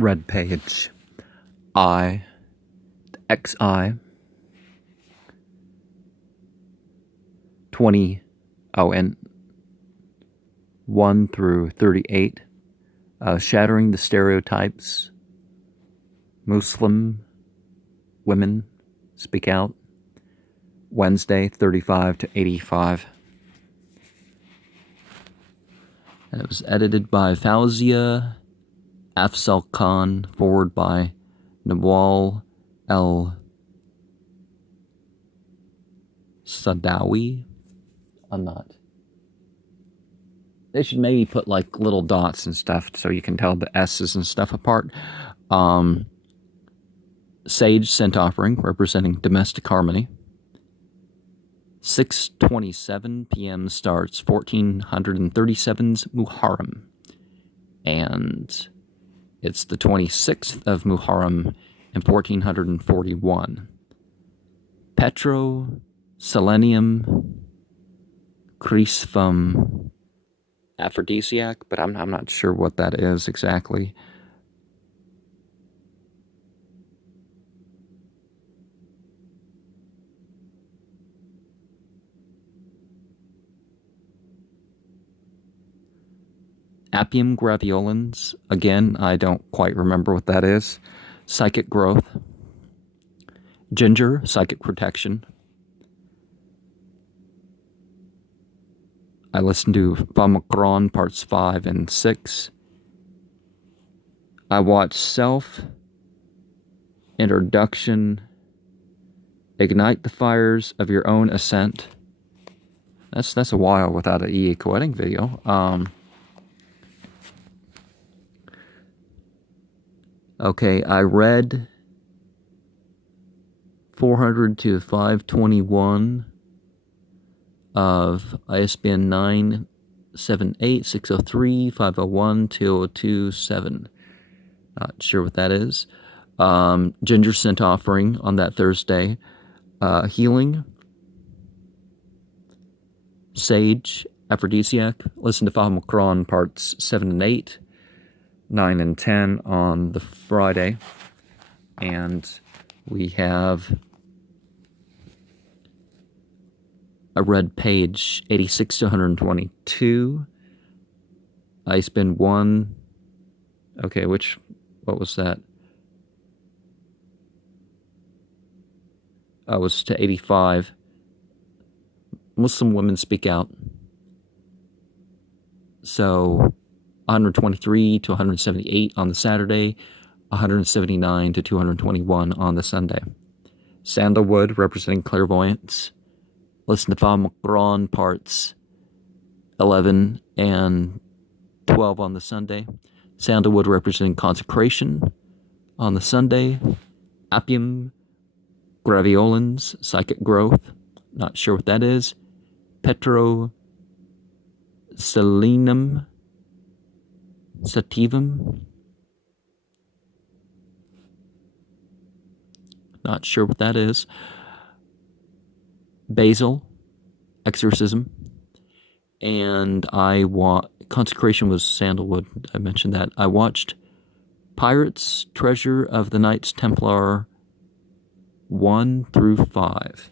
red page, I, XI, 20, and 1 through 38, shattering the stereotypes, Muslim women speak out, Wednesday 35 to 85. And it was edited by Fauzia Afzal Khan, forward by Nawal El Sadawi. I'm not. They should maybe put like little dots and stuff so you can tell the S's and stuff apart. Sage Scent Offering, representing domestic harmony. 6:27 p.m. starts 1437's Muharram. And it's the 26th of Muharram in 1441. Petro, selenium, crisphum, aphrodisiac, but I'm not sure what that is exactly. Appium graveolens, again, I don't quite remember what that is. Psychic growth. Ginger, psychic protection. I listened to Famacron parts 5 and 6. I watched Self, Introduction, Ignite the Fires of Your Own Ascent. That's a while without an EA quitting video. Okay, I read 400 to 521 of ISBN 978-603-501-2027. Not sure what that is. Ginger Scent Offering on that Thursday. Healing. Sage, Aphrodisiac. Listen to Famacron parts 7 and 8. 9 and 10 on the Friday. And we have a red page 86 to 122. I spend 1. Okay, what was that? I was to 85. Muslim women speak out. So 123 to 178 on the Saturday, 179 to 221 on the Sunday. Sandalwood, representing clairvoyance. Listen to Famacron parts 11 and 12 on the Sunday. Sandalwood, representing consecration on the Sunday. Appium graveolens, psychic growth. Not sure what that is. Petro selenum sativum. Not sure what that is. Basil, exorcism. And consecration was sandalwood. I mentioned that. I watched Pirates, Treasure of the Knights Templar 1 through 5.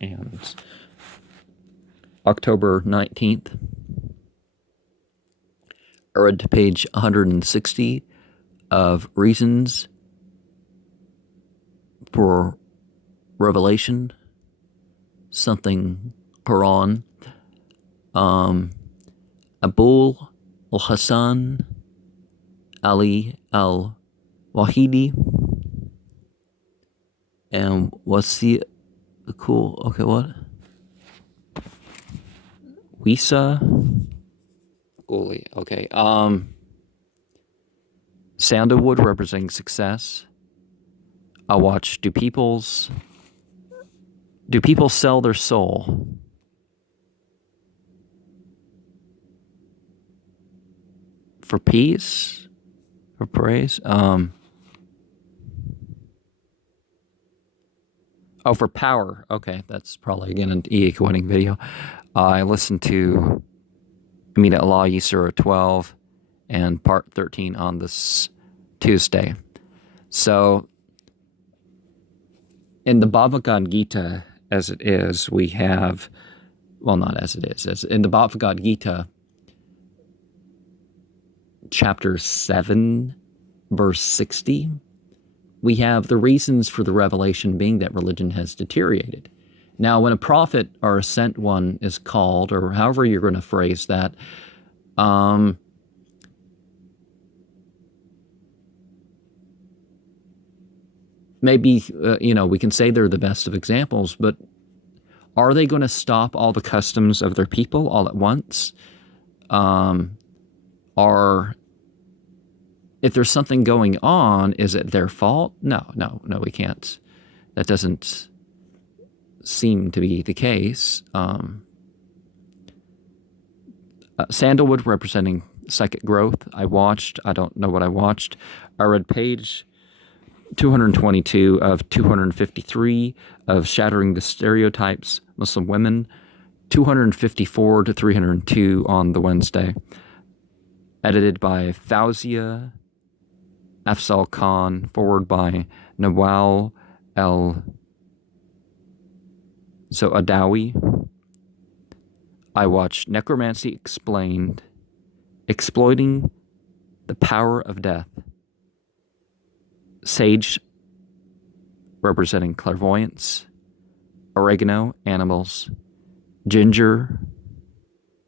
And October 19th, I read to page 160 of Reasons for Revelation, something Quran. Abul al-Hassan Ali al-Wahidi, and what's the cool, okay, what? Wisa Guli, okay. Sandalwood, representing success. I watch Do people sell their soul? For peace? For praise? Oh, for power. Okay, that's probably again an EA quitting video. I listened to Amina Allah, Surah 12, and Part 13 on this Tuesday. So, in the Bhagavad Gita, as it is, we have, well, not as it is, as in the Bhagavad Gita, chapter 7, verse 60, we have the reasons for the revelation being that religion has deteriorated. Now, when a prophet or a sent one is called, or however you're going to phrase that, maybe, we can say they're the best of examples, but are they going to stop all the customs of their people all at once? Or if there's something going on, is it their fault? No, we can't. That doesn't seem to be the case. Sandalwood representing psychic growth. I don't know what I watched. I read page 222 of 253 of Shattering the Stereotypes, Muslim Women, 254 to 302 on the Wednesday. Edited by Fauzia Afzal Khan, forward by Nawal El Adawi. I watched Necromancy Explained, Exploiting the Power of Death. Sage, representing clairvoyance. Oregano, animals. Ginger,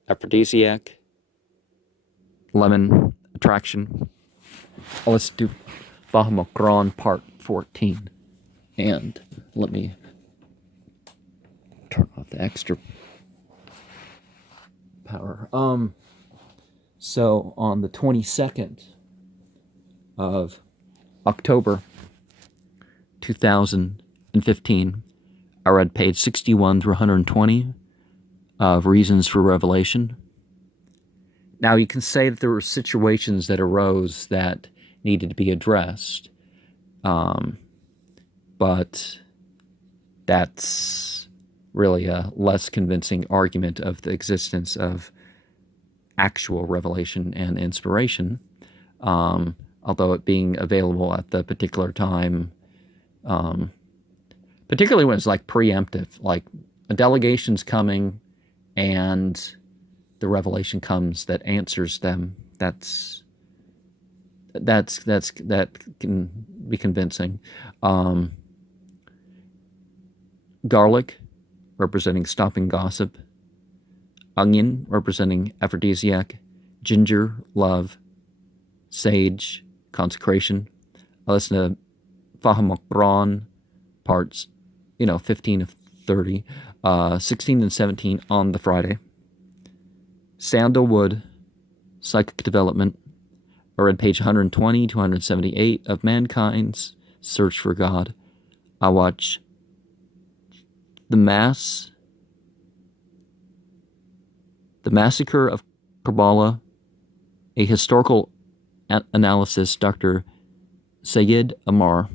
aphrodisiac. Lemon, attraction. Let's do Bahmakran Part 14. And let me turn off the extra power. So on the 22nd of October 2015, I read page 61 through 120 of Reasons for Revelation. Now, you can say that there were situations that arose that needed to be addressed, but that's really a less convincing argument of the existence of actual revelation and inspiration, although it being available at the particular time, particularly when it's like preemptive, like a delegation's coming and the revelation comes that answers them. That can be convincing. Garlic, representing stopping gossip. Onion, representing aphrodisiac. Ginger, love. Sage, consecration. I listen to Fahim Quran, parts, 15 of 30, 16 and 17 on the Friday. Sandalwood, psychic development. I read page 120 to 178 of Mankind's Search for God. I watch The Massacre of Karbala, a historical analysis, Dr. Syed Amar.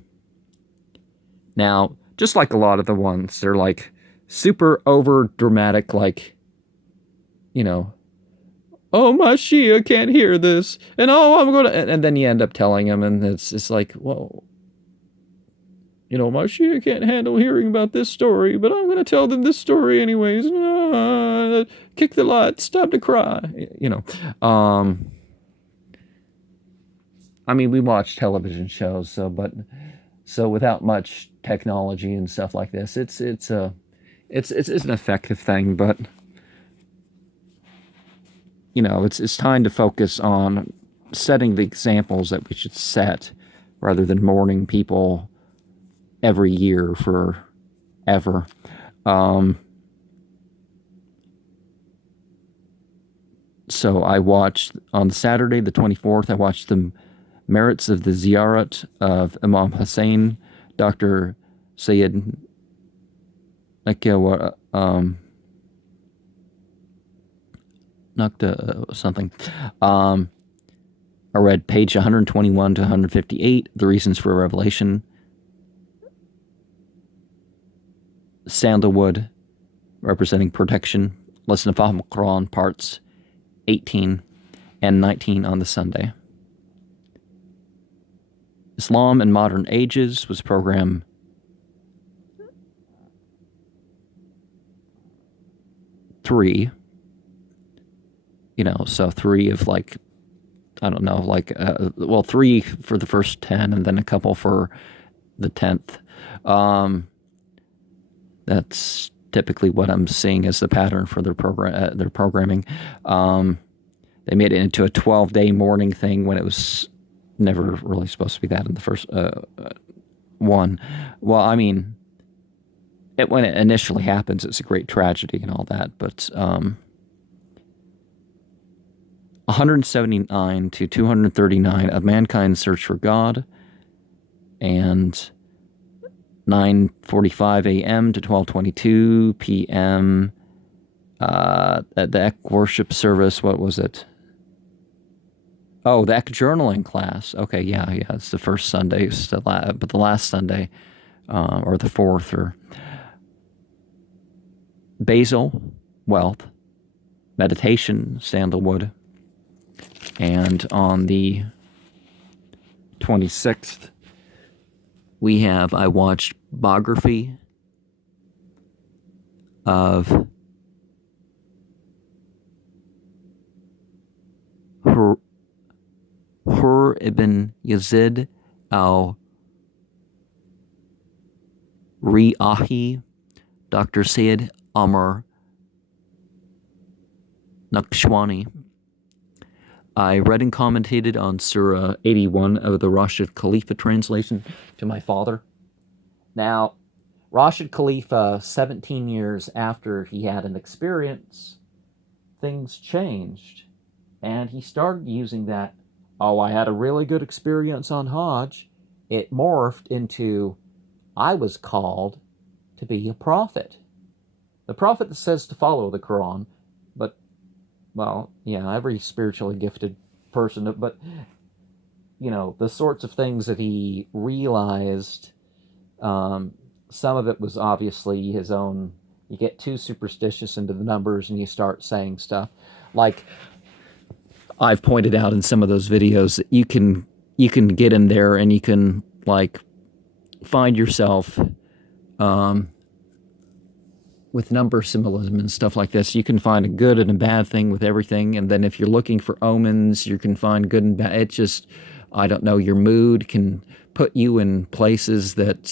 Now, just like a lot of the ones, they're like super over dramatic, like, oh, my Shia can't hear this, and I'm going to, and then you end up telling them, and it's like, well, my Shia can't handle hearing about this story, but I'm going to tell them this story anyways. Kick the light, stop to cry, I mean, we watch television shows, so without much technology and stuff like this, it's an effective thing, but it's time to focus on setting the examples that we should set rather than mourning people every year forever. So I watched, on Saturday the 24th, I watched the Merits of the Ziyarat of Imam Hussein, Dr. Syed something. I read page 121 to 158, The Reasons for Revelation. Sandalwood, representing protection. Listen to Fahim Quran, parts 18, and 19 on the Sunday. Islam in Modern Ages was program 3. So 3 of like, I don't know, like, 3 for the first 10 and then a couple for the 10th. That's typically what I'm seeing as the pattern for their programming. They made it into a 12-day morning thing when it was never really supposed to be that in the first one. Well, I mean, when it initially happens, it's a great tragedy and all that, but 179 to 239 of Mankind's Search for God, and 9:45 a.m. to 12:22 p.m. At the Ek worship service. What was it? Oh, the Ek journaling class. Okay, yeah, it's the first Sunday, but the last Sunday, or the fourth, or basil, wealth, meditation, sandalwood, and on the 26th, I watched biography of Hur ibn Yazid al-Riahi, Dr. Sayyid Amr Naqshwani. I read and commentated on Surah 81 of the Rashid Khalifa translation to my father. Now, Rashid Khalifa, 17 years after he had an experience, things changed. And he started using that, I had a really good experience on Hajj. It morphed into, I was called to be a prophet. The prophet that says to follow the Quran, but, well, yeah, every spiritually gifted person, but, the sorts of things that he realized, some of it was obviously his own. You get too superstitious into the numbers and you start saying stuff like, I've pointed out in some of those videos that you can get in there and you can like find yourself with number symbolism and stuff like this. You can find a good and a bad thing with everything, and then if you're looking for omens, you can find good and bad. It's just, I don't know, your mood can put you in places that.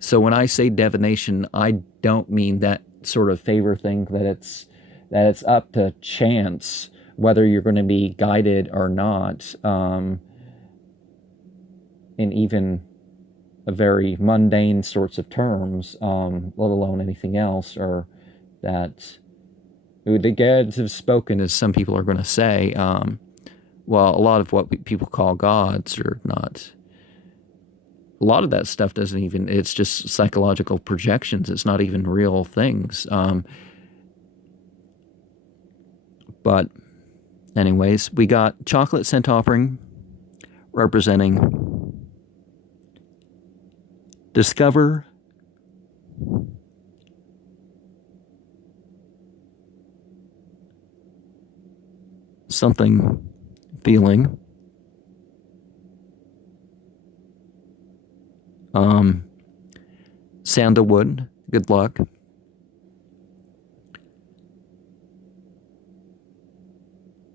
So when I say divination, I don't mean that sort of favor thing that it's up to chance whether you're going to be guided or not, in even a very mundane sorts of terms, let alone anything else, or that the gods have spoken, as some people are going to say. Well, a lot of what people call gods are not. A lot of that stuff doesn't even, it's just psychological projections. It's not even real things. But anyways, we got chocolate scent offering representing discover, something, feeling, sandalwood, good luck,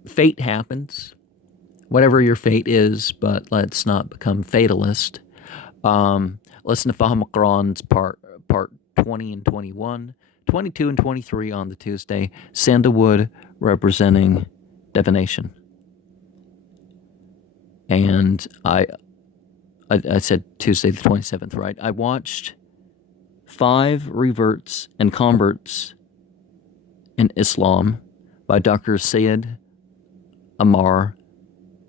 fate happens, whatever your fate is, but let's not become fatalist. Listen to Fahim Quran's part 20 and 21, 22 and 23 on the Tuesday. Sandalwood representing divination. And I said Tuesday the 27th, right? I watched 5 Reverts and Converts in Islam by Dr. Sayyid Amr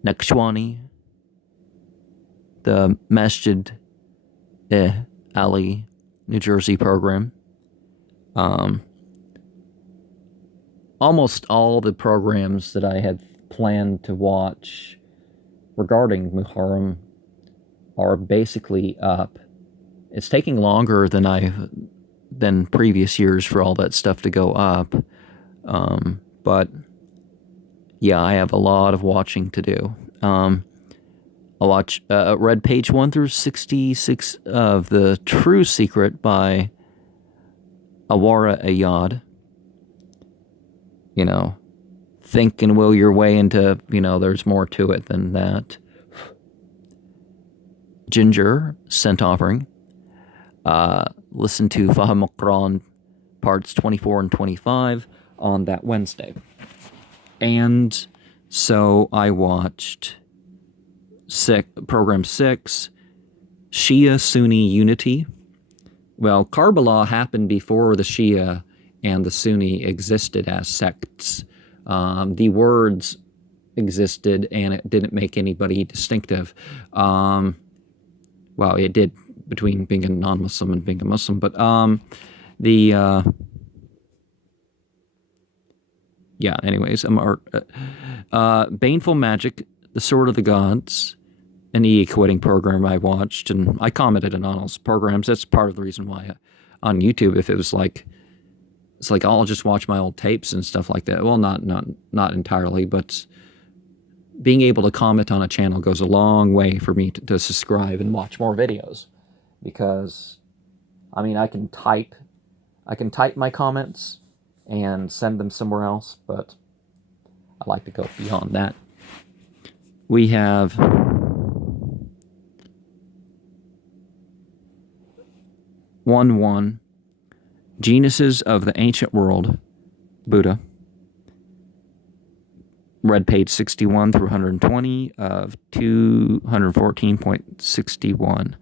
Naqshwani, the Masjid Ali, New Jersey program. Almost all the programs that I had planned to watch regarding Muharram are basically up. It's taking longer than previous years for all that stuff to go up, but Yeah, I have a lot of watching to do. I read page 1 through 66 of The True Secret by Awara Ayad. You know, think and will your way into, there's more to it than that. Ginger, Scent Offering. Listen to Fahim Quran parts 24 and 25 on that Wednesday. And so I watched program 6, Shia Sunni Unity. Well, Karbala happened before the Shia and the Sunni existed as sects. The words existed and it didn't make anybody distinctive. Well, it did between being a non-Muslim and being a Muslim, but anyways, Baneful Magic, The Sword of the Gods, an e-quitting program I watched, and I commented on all those programs. That's part of the reason why on YouTube, if it was like, it's like, I'll just watch my old tapes and stuff like that. Well, not entirely, but being able to comment on a channel goes a long way for me to subscribe and watch more videos. Because, I mean, I can type my comments and send them somewhere else, but I like to go beyond that. We have Genuses of the Ancient World, Buddha. Read page 61 through 120 of 214.61.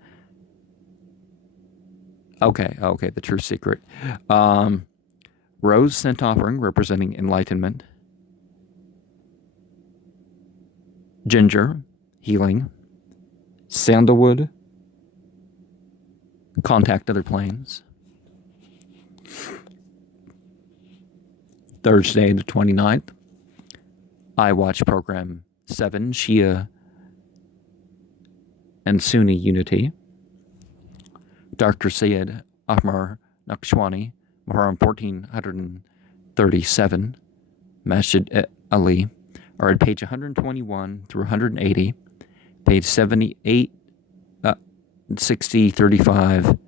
Okay, The True Secret. Rose Scent Offering, representing enlightenment. Ginger, healing. Sandalwood, contact other planes. Thursday the 29th, I watched program 7, Shia and Sunni Unity. Dr. Syed Ahmar Naqshwani, Muharram 1437, Masjid Ali, are at page 121 through 180, page 78, 60, 35,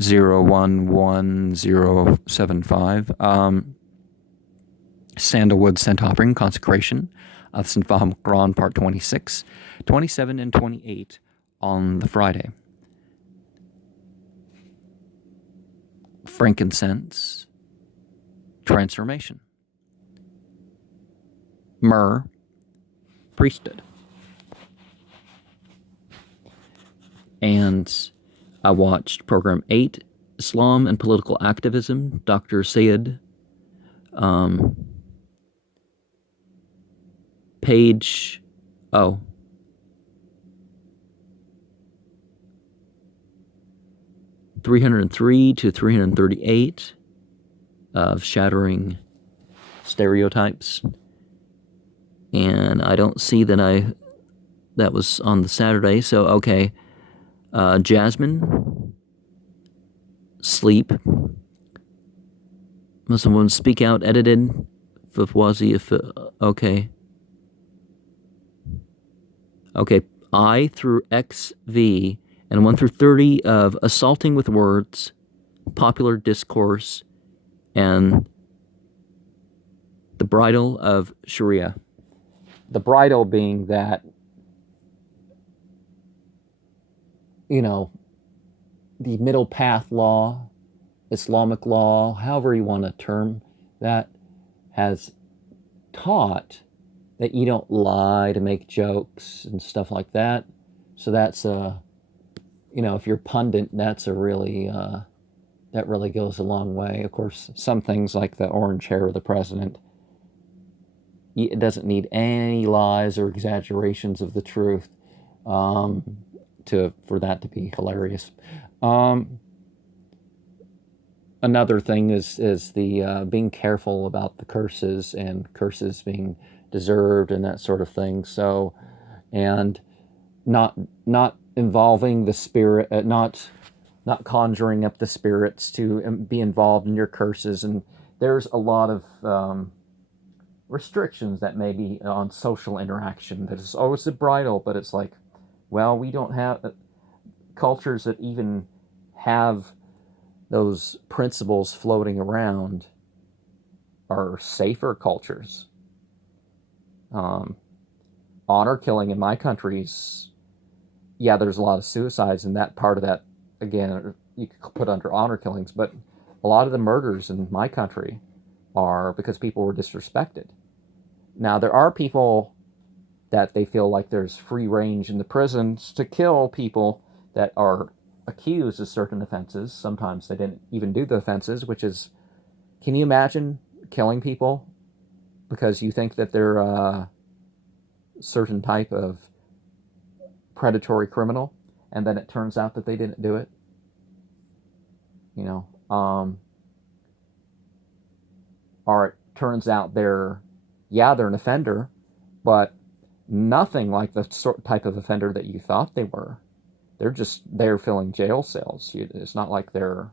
011075. Sandalwood Scent Offering, Consecration, St. Fahim Quran, part 26, 27, and 28 on the Friday. Frankincense, Transformation. Myrrh, Priesthood. And I watched program 8, Islam and Political Activism, Dr. Syed. Page 303 to 338 of Shattering Stereotypes. And I don't see that that was on the Saturday, so okay. Jasmine, Sleep, Must someone speak out, edited, Fafwazi, okay. Okay, I through XV and 1 through 30 of Assaulting with Words, Popular Discourse, and The Bridle of Sharia. The bridle being that, the middle path law, Islamic law, however you want to term that, has taught that you don't lie to make jokes and stuff like that. So that's if you're pundit, that's a really that really goes a long way. Of course, some things like the orange hair of the president, it doesn't need any lies or exaggerations of the truth for that to be hilarious. Another thing is the being careful about the curses and curses being deserved and that sort of thing. So, and not involving the spirit, not conjuring up the spirits to be involved in your curses. And there's a lot of restrictions that may be on social interaction. That is always the bridle, but it's like, well, we don't have cultures that even have those principles floating around are safer cultures. Honor killing in my country's, yeah, there's a lot of suicides, and that part of that, again, you could put under honor killings, but a lot of the murders in my country are because people were disrespected. Now, there are people that they feel like there's free range in the prisons to kill people that are accused of certain offenses. Sometimes they didn't even do the offenses, which is, can you imagine killing people because you think that they're a certain type of predatory criminal, and then it turns out that they didn't do it? You know, or it turns out they're an offender, but nothing like the sort type of offender that you thought they were. They're just there filling jail cells. It's not like they're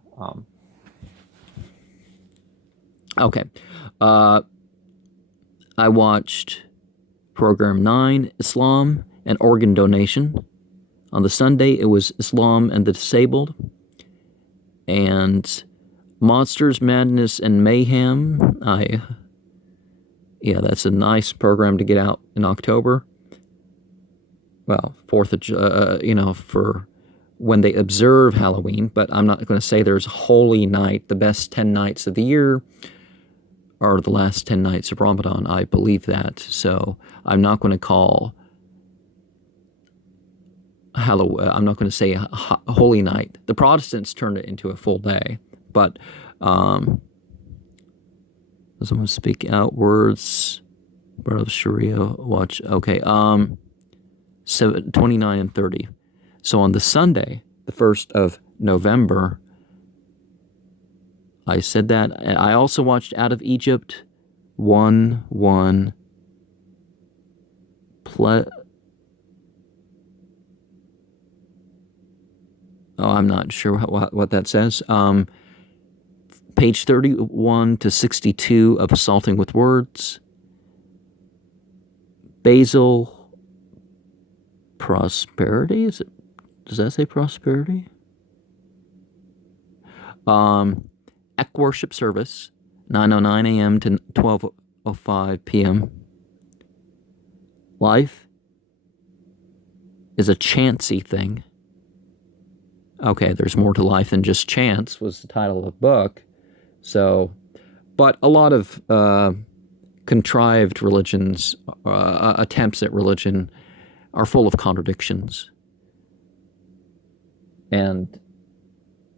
okay. I watched Program 9, Islam and Organ Donation. On the Sunday, it was Islam and the Disabled. And Monsters, Madness, and Mayhem. Yeah, that's a nice program to get out in October. Well, 4th of, for when they observe Halloween, but I'm not going to say there's Holy Night, the best 10 nights of the year, or the last 10 nights of Ramadan. I believe that. So I'm not going to call Halloween, I'm not going to say Holy Night. The Protestants turned it into a full day, but someone speak out words. Brother Sharia watch. Okay, 29 and 30. So on the Sunday, the 1st of November, I said that. I also watched Out of Egypt 1-1. I'm not sure what that says. Page 31 to 62 of Assaulting with Words. Basil Prosperity? Does that say prosperity? Ek Worship Service, 9:09 a.m. to 12:05 p.m. Life is a chancy thing. Okay, there's more to life than just chance, was the title of the book. So, but a lot of contrived religions, attempts at religion, are full of contradictions. And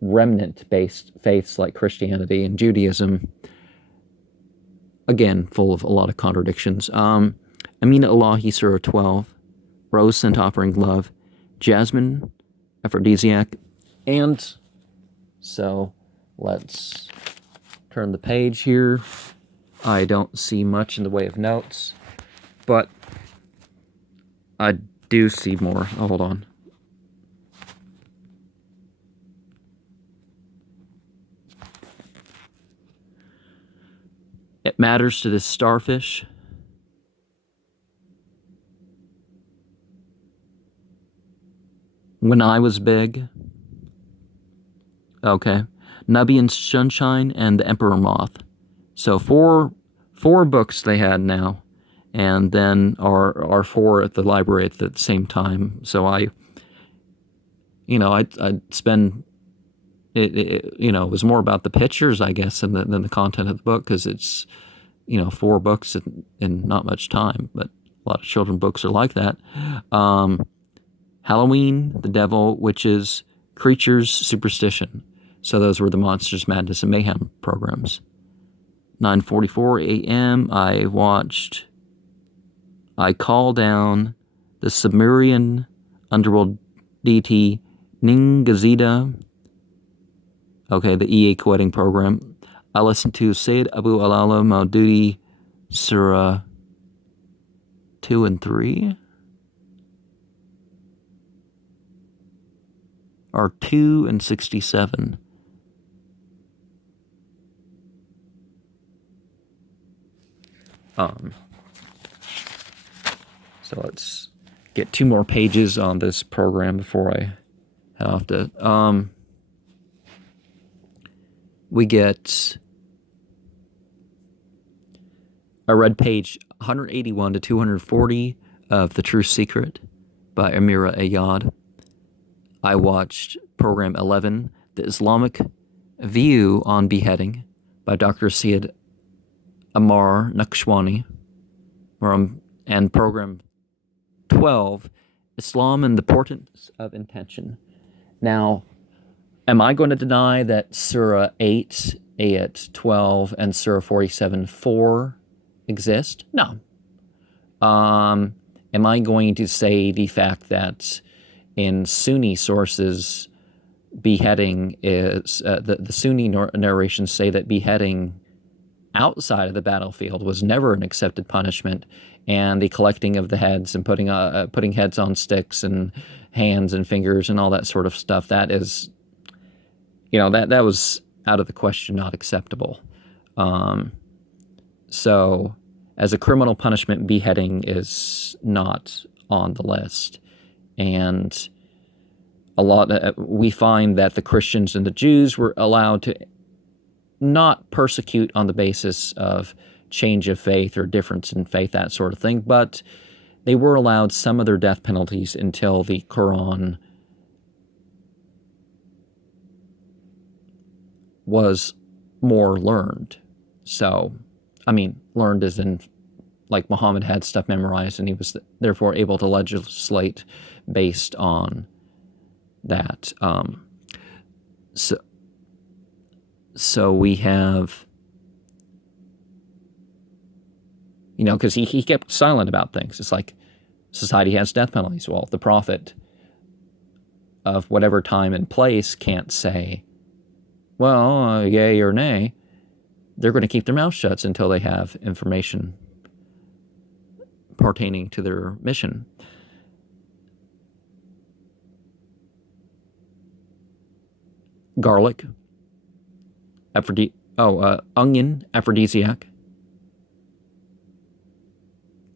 remnant-based faiths like Christianity and Judaism, again, full of a lot of contradictions. Amina Allahi, Surah 12, Rose Scent Offering Love, Jasmine, Aphrodisiac, and so let's turn the page here. I don't see much in the way of notes, but I do see more. Oh, hold on. It matters to this starfish. When I Was Big. Okay. Nubian Sunshine and the Emperor Moth. So four books they had now, and then are four at the library at the same time. So I'd spend it was more about the pictures, I guess, than the content of the book, because it's 4 books in not much time. But a lot of children books are like that. Halloween, the Devil, Witches, Creatures, Superstition. So those were the Monsters, Madness, and Mayhem programs. 9:44 a.m. I Call Down the Sumerian Underworld deity Ningazida. Okay, the EA Quetting program. I listened to Sayyid Abu Alala Maududi Surah 2 and 3. Or 2 and 67. So let's get 2 more pages on this program before I head off to. We get. I read page 181 to 240 of The True Secret by Amira Ayad. I watched program 11, The Islamic View on Beheading by Dr. Syed Amar Naqshwani, and program 12, Islam and the Importance of Intention. Now, am I going to deny that Surah 8, Ayat 12, and Surah 47:4 exist? No. Am I going to say the fact that in Sunni sources, beheading is, the Sunni narrations say that beheading outside of the battlefield was never an accepted punishment, and the collecting of the heads and putting heads on sticks and hands and fingers and all that sort of stuff, that is, that was out of the question, not acceptable. So as a criminal punishment, beheading is not on the list. And we find that the Christians and the Jews were allowed to not persecute on the basis of change of faith or difference in faith, that sort of thing, but they were allowed some of their death penalties until the Quran was more learned. So, learned as in, like, Muhammad had stuff memorized and he was therefore able to legislate based on that. So we have, because he kept silent about things. It's like society has death penalties. Well, the prophet of whatever time and place can't say, well, yay or nay. They're going to keep their mouth shut until they have information pertaining to their mission. Garlic, onion, aphrodisiac.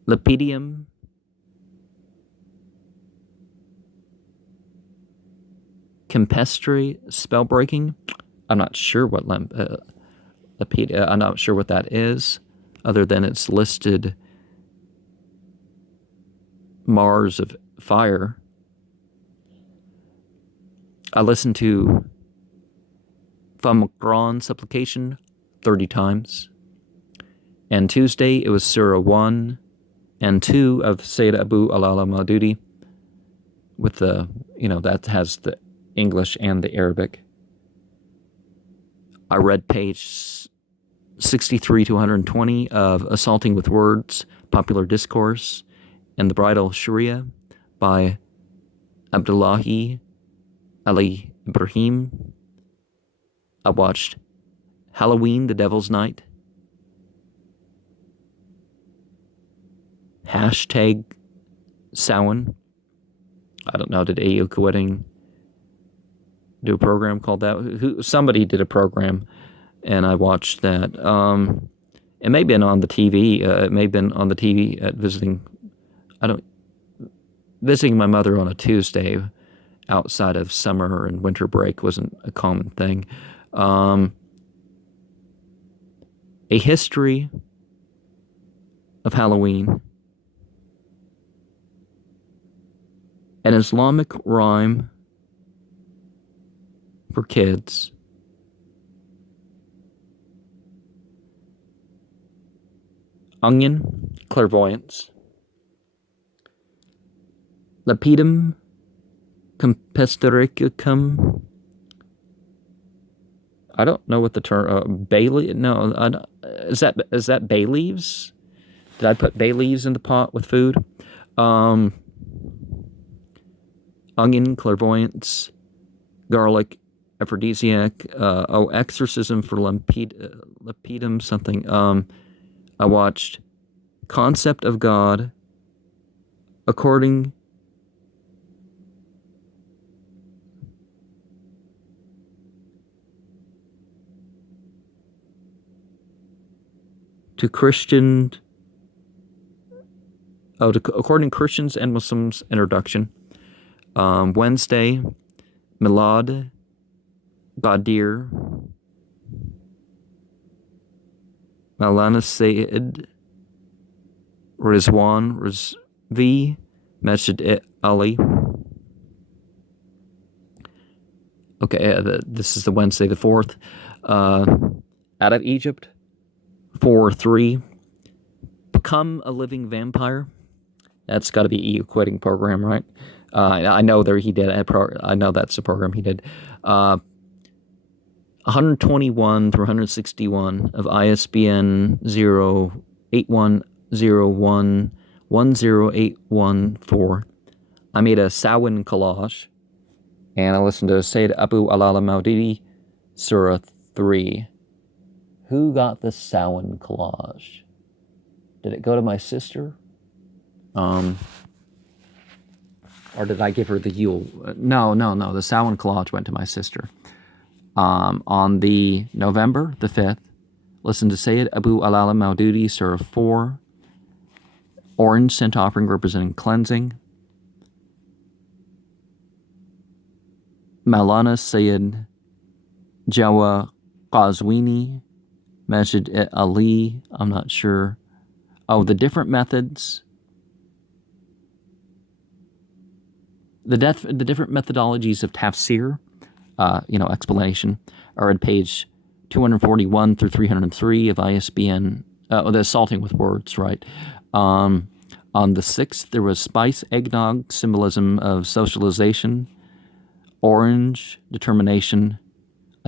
Lepidium, campestre, spell breaking. I'm not sure what I'm not sure what that is, other than it's listed Mars of fire. I listened to Famukran supplication 30 times. And Tuesday it was Surah 1 and 2 of Sayyid Abu Alala Maududi, with the, that has the English and the Arabic. I read page 63 to 120 of Assaulting with Words, Popular Discourse, and the Bridal Sharia by Abdullahi Ali Ibrahim. I watched Halloween, the Devil's Night. Hashtag Samhain. I don't know, did A.U. Wedding do a program called that? Somebody did a program, and I watched that. It may have been on the TV. It may have been on the TV at visiting my mother on a Tuesday outside of summer and winter break wasn't a common thing. A history of Halloween. An Islamic rhyme for kids. Onion, clairvoyance. Lapidum campestoricum. I don't know what the term, bay leaf? No, is that bay leaves? Did I put bay leaves in the pot with food? Onion, clairvoyance, garlic, aphrodisiac, exorcism for lapidum something. I watched Concept of God according to Christian according to Christians and Muslims, introduction. Wednesday, Milad, Gadir, Maulana Sayyid, Rizwan, Rizvi, Masjid Ali. Okay, this is the Wednesday the 4th. Out of Egypt, 4-3. Become a living vampire. That's got to be EU quitting program, right? I know there he did. I know that's the program he did. 121 through 161 of ISBN 08101108114. I made a Sawin collage, and I listened to Sayyid Abu Alala Maududi, Surah 3. Who got the Sawin collage? Did it go to my sister? Or did I give her the Yule? No. The Sawin collage went to my sister. On the November the 5th, listen to Sayyid Abu Alala Maududi, Surah 4. Orange scent offering representing cleansing. Maulana Sayyid Jawa Qazwini, Masjid Ali, I'm not sure. Oh, the different methods. The different methodologies of tafsir, explanation, are at page 241 through 303 of ISBN. The assaulting with words, right? On the 6th, there was spice eggnog, symbolism of socialization. Orange, determination,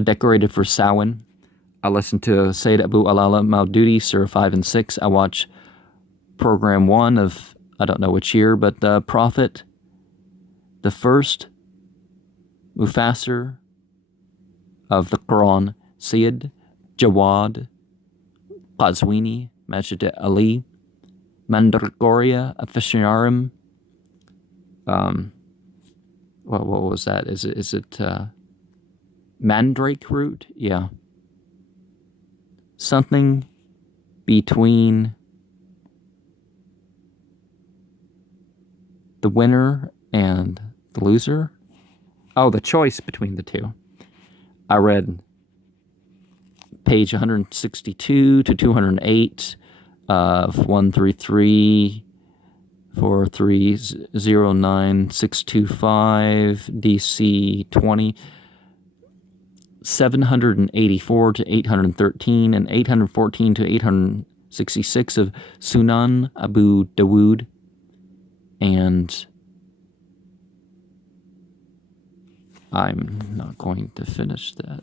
decorated for Samhain. I listened to Sayyid Abu Alala Maududi, Surah 5 and 6. I watched program 1 of, I don't know which year, but the Prophet, the first Mufassir of the Quran, Sayyid Jawad Qazwini, Masjid Ali, Mandragoria Officinarum. What was that? Is it mandrake root? Yeah. Something between the winner and the loser. Oh, the choice between the two. I read page 162 to 208 of 133 4309625 DC 20, 784 to 813 and 814 to 866 of Sunan Abu Dawood, and I'm not going to finish that.